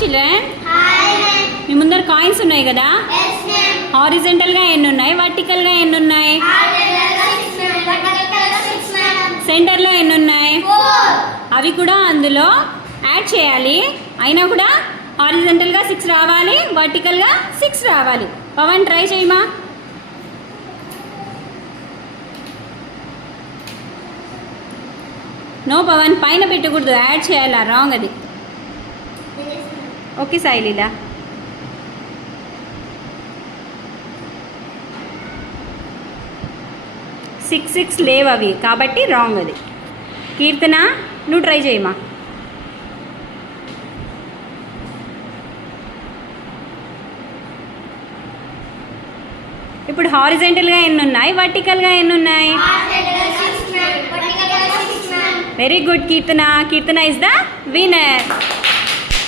Children. మీ ముందర coins ఉన్నాయి కదా. హారిజంటల్గా ఎన్ని ఉన్నాయి, వర్టికల్గా ఎన్ని ఉన్నాయి, సెంటర్లో ఎన్ని ఉన్నాయి, అవి కూడా అందులో యాడ్ చేయాలి. అయినా కూడా హారిజంటల్గా 6 రావాలి, వర్టికల్గా 6 రావాలి. పవన్ ట్రై చేయమా. నో పవన్, పైన పెట్టకూడదు, యాడ్ చేయాలా, రాంగ్ అది. ఓకే సాయిలీలా. సిక్స్ లేవు అవి, కాబట్టి రాంగ్ అది. కీర్తన నువ్వు ట్రై చేయమా. ఇప్పుడు హారిజంటల్గా ఎన్ని ఉన్నాయి, వర్టికల్గా ఎన్ని ఉన్నాయి. Very good Keerthana. Keerthana is the winner.